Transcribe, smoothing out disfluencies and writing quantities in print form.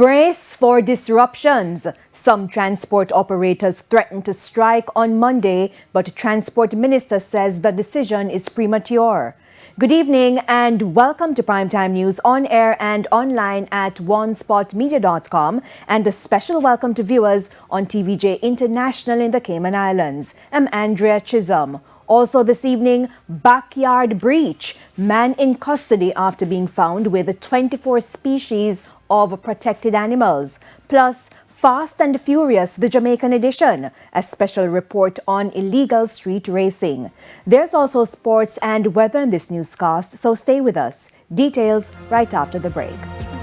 Brace for disruptions. Some transport operators threatened to strike on Monday, but Transport Minister says the decision is premature. Good evening and welcome to Primetime News on air and online at onespotmedia.com, and a special welcome to viewers on TVJ International in the Cayman Islands. I'm Andrea Chisholm. Also this evening, backyard breach. Man in custody after being found with 24 species of protected animals. Plus, Fast and Furious, the Jamaican edition, a special report on illegal street racing. There's also sports and weather in this newscast, so stay with us. Details right after the break.